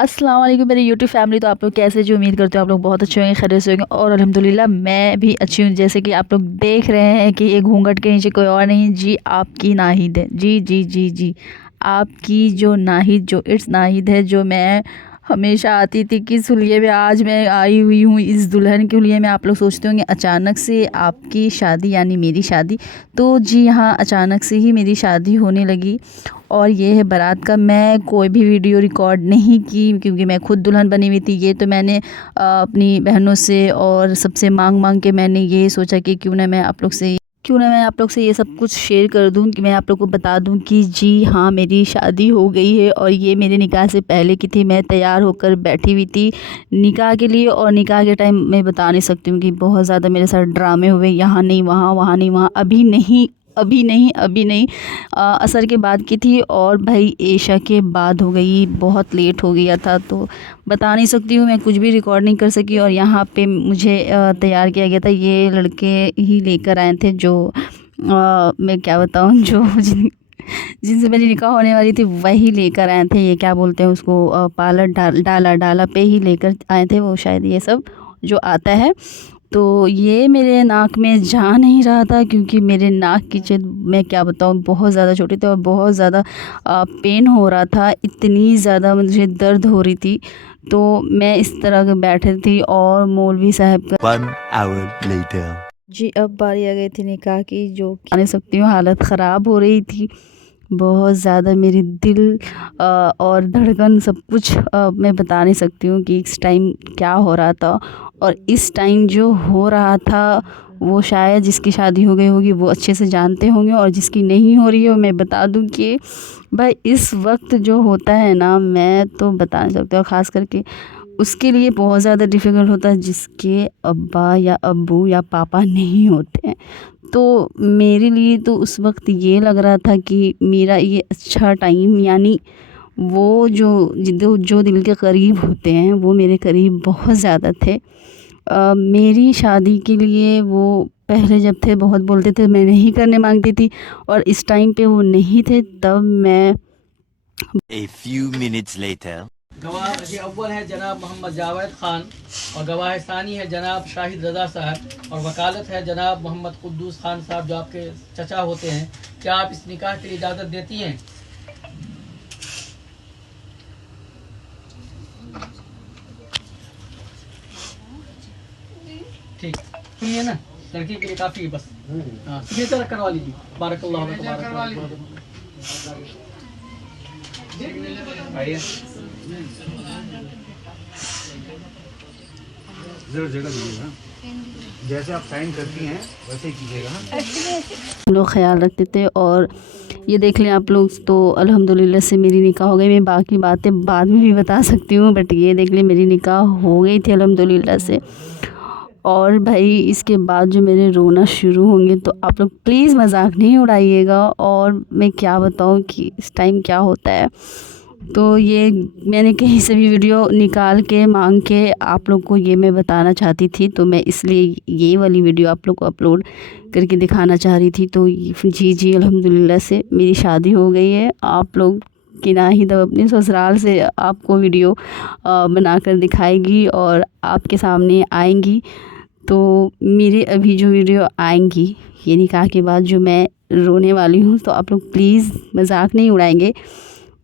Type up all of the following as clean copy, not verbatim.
अस्सलाम वालेकुम मेरी यूट्यूब फैमिली। तो आप लोग कैसे जो उम्मीद करते हो आप लोग बहुत अच्छे होंगे, खैरियत से होंगे और अल्हम्दुलिल्लाह मैं भी अच्छी हूँ। जैसे कि आप लोग देख रहे हैं कि ये घूंघट के नीचे कोई और नहीं जी आपकी नाहिद है। जी जी जी जी आपकी जो नाहिद, जो इट्स नाहिद है, जो मैं हमेशा आती थी किस हुलिये में आज मैं आई हुई हूँ इस दुल्हन के हुलिये में। आप लोग सोचते होंगे अचानक से आपकी शादी यानी मेरी शादी, तो जी हाँ अचानक से ही मेरी शादी होने लगी। और ये है बारात का। मैं कोई भी वीडियो रिकॉर्ड नहीं की क्योंकि मैं खुद दुल्हन बनी हुई थी। ये तो मैंने अपनी बहनों से और सबसे मांग के मैंने ये सोचा कि क्यों ना मैं आप लोग से ये सब कुछ शेयर कर दूं, कि मैं आप लोग को बता दूं कि जी हाँ मेरी शादी हो गई है। और ये मेरे निकाह से पहले की थी। मैं तैयार होकर बैठी हुई थी निकाह के लिए, और निकाह के टाइम मैं बता नहीं सकती हूँ कि बहुत ज़्यादा मेरे साथ ड्रामे हुए, यहाँ नहीं वहाँ, वहाँ नहीं वहाँ, अभी नहीं। असर के बाद की थी और भाई ऐशा के बाद हो गई, बहुत लेट हो गया था तो बता नहीं सकती हूँ, मैं कुछ भी रिकॉर्ड नहीं कर सकी। और यहाँ पे मुझे तैयार किया गया था, ये लड़के ही लेकर आए थे जो मैं क्या बताऊँ जो जिनसे मेरी निकाह होने वाली थी वही लेकर आए थे। ये क्या बोलते हैं उसको, पार्लर डाला पे ही लेकर आए थे वो, शायद ये सब जो आता है। तो ये मेरे नाक में जा नहीं रहा था क्योंकि मेरे नाक की छेद मैं क्या बताऊँ बहुत ज़्यादा छोटे थे और बहुत ज़्यादा पेन हो रहा था, इतनी ज़्यादा मुझे दर्द हो रही थी। तो मैं इस तरह के बैठे थी और मौलवी साहब का 1 hour later. जी अब बारी आ गई थी निकाह की, जो कह सकती हूँ हालत ख़राब हो रही थी बहुत ज़्यादा। मेरी दिल और धड़कन सब कुछ मैं बता नहीं सकती हूँ कि इस टाइम क्या हो रहा था। और इस टाइम जो हो रहा था वो शायद जिसकी शादी हो गई होगी वो अच्छे से जानते होंगे, और जिसकी नहीं हो रही हो मैं बता दूँ कि भाई इस वक्त जो होता है ना मैं तो बता नहीं सकती। और ख़ास करके उसके लिए बहुत ज़्यादा डिफ़िकल्ट होता है जिसके अब्बा या अब्बू या पापा नहीं होते हैं। तो मेरे लिए तो उस वक्त ये लग रहा था कि मेरा ये अच्छा टाइम, यानी वो जो दिल के करीब होते हैं वो मेरे करीब बहुत ज़्यादा थे। मेरी शादी के लिए वो पहले जब थे बहुत बोलते थे, मैं नहीं करने मांगती थी, और इस टाइम पे वो नहीं थे तब मैं A few minutes later. गवाह जी अव्वल है जनाब मोहम्मद जावेद खान और गवाह सानी है जनाब शाहिद रजा साहब और वकालत है जनाब मोहम्मद कुद्दूस खान साहब जो आपके चचा होते हैं। क्या आप इस निकाह के लिए इजाज़त देती हैं? ठीक सुनिए ना, लड़की के लिए काफ़ी है बस। हाँ सिग्नेचर करवा लीजिए। बारकल्लाहु फीक, आइए जगह दीजिएगा, जैसे आप साइन करती हैं वैसे ही कीजिएगा। हम लोग ख्याल रखते थे। और ये देख लें आप लोग, तो अल्हम्दुलिल्लाह से मेरी निकाह हो गई। मैं बाकी बातें बाद में भी बता सकती हूँ, बट ये देख लें मेरी निकाह हो गई थी अल्हम्दुलिल्लाह से। और भाई इसके बाद जो मेरे रोना शुरू होंगे तो आप लोग प्लीज़ मजाक नहीं उड़ाइएगा। और मैं क्या बताऊँ कि इस टाइम क्या होता है, तो ये मैंने कहीं से भी वीडियो निकाल के मांग के आप लोग को ये मैं बताना चाहती थी, तो मैं इसलिए ये वाली वीडियो आप लोग को अपलोड करके दिखाना चाह रही थी। तो जी अल्हम्दुलिल्लाह से मेरी शादी हो गई है। आप लोग की नाहिद अब अपने ससुराल से आपको वीडियो बनाकर दिखाएगी और आपके सामने आएंगी। तो मेरे अभी जो वीडियो आएंगी ये निकाह के बाद जो मैं रोने वाली हूँ, तो आप लोग प्लीज़ मजाक नहीं उड़ाएंगे।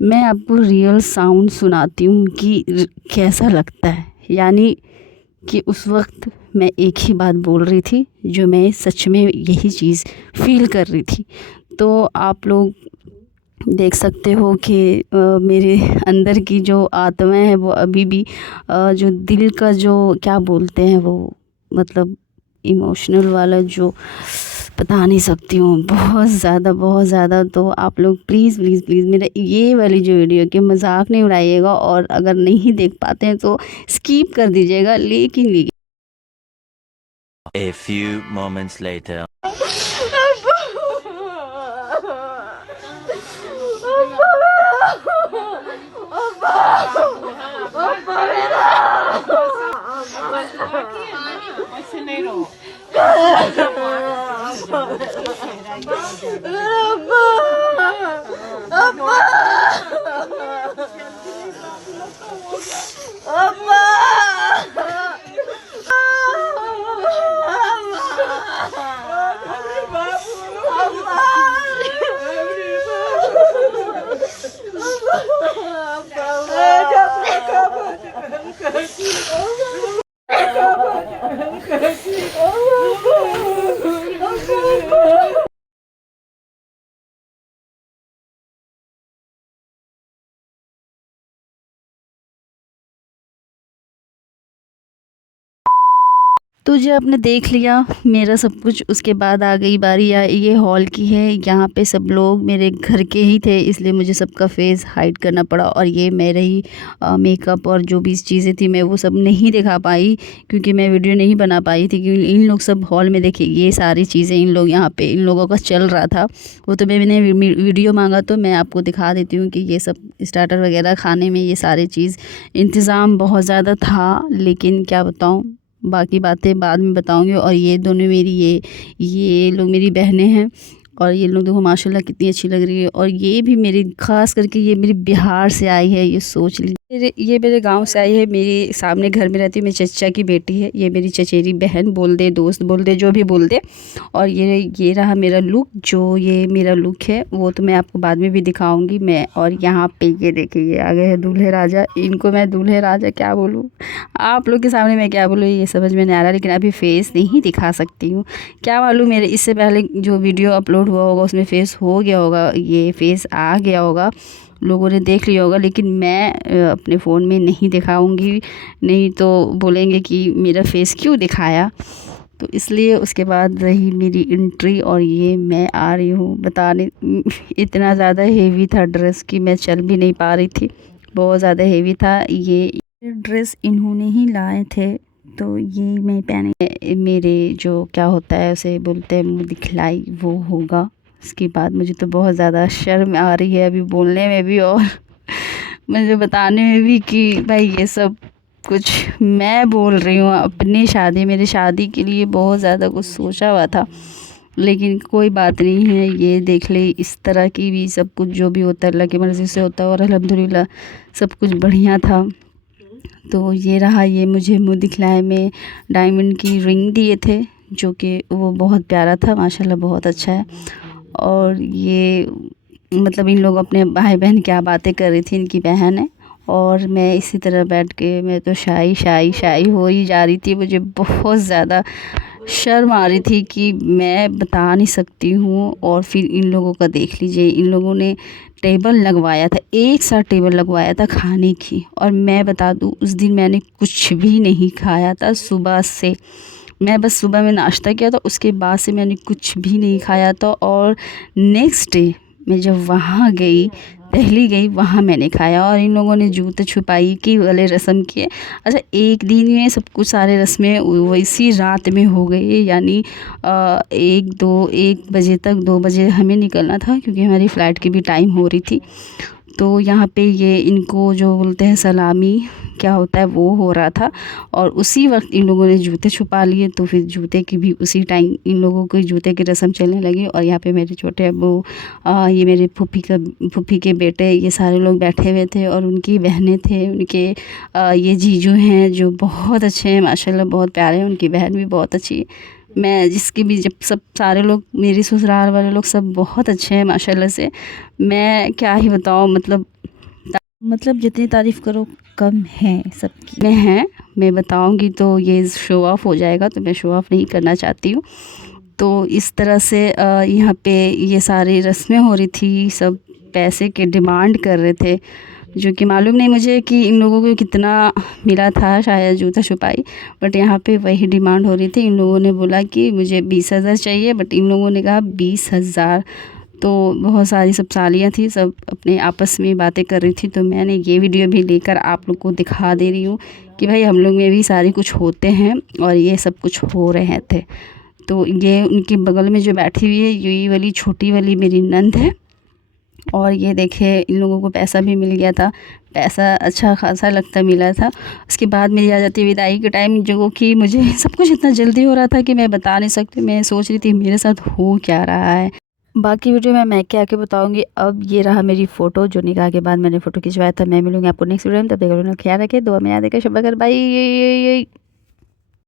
मैं आपको रियल साउंड सुनाती हूँ कि कैसा लगता है, यानी कि उस वक्त मैं एक ही बात बोल रही थी जो मैं सच में यही चीज़ फील कर रही थी। तो आप लोग देख सकते हो कि मेरे अंदर की जो आत्मा है वो अभी भी जो दिल का जो क्या बोलते हैं वो, मतलब इमोशनल वाला जो बता नहीं सकती हूँ, बहुत ज़्यादा। तो आप लोग प्लीज़ मेरा ये वाली जो वीडियो के मजाक नहीं उड़ाइएगा, और अगर नहीं देख पाते हैं तो स्किप कर दीजिएगा। लेकिन A few moments later. ऐसे नहीं रहो। तो जी आपने देख लिया मेरा सब कुछ। उसके बाद आ गई बारी ये हॉल की है। यहाँ पे सब लोग मेरे घर के ही थे, इसलिए मुझे सबका फेस हाइड करना पड़ा। और ये मेरे ही मेकअप और जो भी चीज़ें थी मैं वो सब नहीं दिखा पाई, क्योंकि मैं वीडियो नहीं बना पाई थी। क्योंकि इन लोग सब हॉल में देखिए ये सारी चीज़ें इन लोग यहाँ पे इन लोगों का चल रहा था। वो तो मैंने वीडियो मांगा तो मैं आपको दिखा देती हूँ कि ये सब स्टार्टर वगैरह खाने में ये सारी चीज़ इंतज़ाम बहुत ज़्यादा था। लेकिन क्या बताऊँ, बाकी बातें बाद में बताऊंगी। और ये दोनों मेरी ये लोग मेरी बहनें हैं। और ये लोग देखो माशाल्लाह कितनी अच्छी लग रही है। और ये भी मेरी ख़ास करके ये मेरी बिहार से आई है, ये सोच लीजिए। ये मेरे गांव से आई है। मेरी सामने घर में रहती है, मेरी चचा की बेटी है। ये मेरी चचेरी बहन बोल दे, दोस्त बोल दे, जो भी बोल दे। और ये रहा मेरा लुक। जो ये मेरा लुक है वो तो मैं आपको बाद में भी दिखाऊंगी मैं। और यहाँ पे ये देखिए ये आ गए हैं दूल्हे राजा। इनको मैं दूल्हे राजा क्या बोलूँ, आप लोग के सामने मैं क्या बोलूँ ये समझ में नहीं आ रहा। लेकिन अभी फेस नहीं दिखा सकती हूँ, क्या मालूम मेरे इससे पहले जो वीडियो अपलोड हुआ होगा उसमें फेस हो गया होगा, ये फेस आ गया होगा, लोगों ने देख लिया होगा। लेकिन मैं अपने फ़ोन में नहीं दिखाऊंगी, नहीं तो बोलेंगे कि मेरा फेस क्यों दिखाया। तो इसलिए उसके बाद रही मेरी एंट्री। और ये मैं आ रही हूँ बताने। इतना ज़्यादा हेवी था ड्रेस कि मैं चल भी नहीं पा रही थी, बहुत ज़्यादा हेवी था। ये ड्रेस इन्होंने ही लाए थे, तो ये मैं पहने। मेरे जो क्या होता है उसे बोलते हैं मुँह दिखलाई, वो होगा। उसके बाद मुझे तो बहुत ज़्यादा शर्म आ रही है अभी बोलने में भी और मुझे बताने में भी कि भाई ये सब कुछ मैं बोल रही हूँ अपनी शादी, मेरी शादी के लिए बहुत ज़्यादा कुछ सोचा हुआ था। लेकिन कोई बात नहीं है, ये देख ले इस तरह की भी सब कुछ जो भी होता है अल्लाह की मर्ज़ी से होता है। और अल्हम्दुलिल्लाह सब कुछ बढ़िया था। तो ये रहा, ये मुझे मुँह दिखलाए में डायमंड की रिंग दिए थे, जो कि वो बहुत प्यारा था माशाल्लाह, बहुत अच्छा है। और ये मतलब इन लोग अपने भाई बहन क्या बातें कर रही थी, इनकी बहन है। और मैं इसी तरह बैठ के मैं तो शाई हो ही जा रही थी। मुझे बहुत ज़्यादा शर्म आ रही थी कि मैं बता नहीं सकती हूँ। और फिर इन लोगों का देख लीजिए, इन लोगों ने टेबल लगवाया था, एक साथ टेबल लगवाया था खाने की। और मैं बता दूँ उस दिन मैंने कुछ भी नहीं खाया था सुबह से। मैं बस सुबह में नाश्ता किया था, उसके बाद से मैंने कुछ भी नहीं खाया था। और नेक्स्ट डे मैं जब वहाँ गई, दिल्ली गई, वहाँ मैंने खाया। और इन लोगों ने जूते छुपाई की वाले रस्म किए। अच्छा, एक दिन में सब कुछ सारे रस्में वैसी रात में हो गई। यानी 1 बजे तक, 2 बजे हमें निकलना था, क्योंकि हमारी फ़्लाइट की भी टाइम हो रही थी। तो यहाँ पे ये इनको जो बोलते हैं सलामी क्या होता है वो हो रहा था। और उसी वक्त इन लोगों ने जूते छुपा लिए। तो फिर जूते की भी उसी टाइम इन लोगों को जूते की रस्म चलने लगी। और यहाँ पे मेरे छोटे अब्बू, ये मेरे फूफी के बेटे, ये सारे लोग बैठे हुए थे। और उनकी बहनें थे, उनके ये जीजू हैं जो बहुत अच्छे हैं माशाल्लाह, बहुत प्यारे हैं। उनकी बहन भी बहुत अच्छी है। मैं जिसकी भी जब सब सारे लोग मेरी ससुराल वाले लोग सब बहुत अच्छे हैं माशाल्लाह से। मैं क्या ही बताऊँ, मतलब जितनी तारीफ़ करो कम है सबकी में है। मैं बताऊंगी तो ये शो ऑफ़ हो जाएगा, तो मैं शो ऑफ़ नहीं करना चाहती हूँ। तो इस तरह से यहाँ पे ये सारी रस्में हो रही थी। सब पैसे के डिमांड कर रहे थे, जो कि मालूम नहीं मुझे कि इन लोगों को कितना मिला था, शायद जूता छुपाई। बट यहाँ पे वही डिमांड हो रही थी। इन लोगों ने बोला कि मुझे 20,000 चाहिए, बट इन लोगों ने कहा 20,000। तो बहुत सारी सब सालियाँ थी, सब अपने आपस में बातें कर रही थी। तो मैंने ये वीडियो भी लेकर आप लोग को दिखा दे रही हूँ कि भाई हम लोग में भी सारे कुछ होते हैं और ये सब कुछ हो रहे थे। तो ये उनके बगल में जो बैठी हुई है, ये वाली छोटी वाली मेरी नंद है। और ये देखिए इन लोगों को पैसा भी मिल गया था, पैसा अच्छा खासा लगता मिला था। उसके बाद मेरी आ जाती है विदाई के टाइम, जो कि मुझे सब कुछ इतना जल्दी हो रहा था कि मैं बता नहीं सकती। मैं सोच रही थी मेरे साथ हो क्या रहा है। बाकी वीडियो मैं मैके आके बताऊंगी। अब ये रहा मेरी फ़ोटो जो निकाह के बाद मैंने फ़ोटो खिंचवाया था। मैं मिलूंगी आपको नेक्स्ट वीडियो में, तब तक ख्याल रखें, दुआ में याद रखें, शब बखैर, बाय।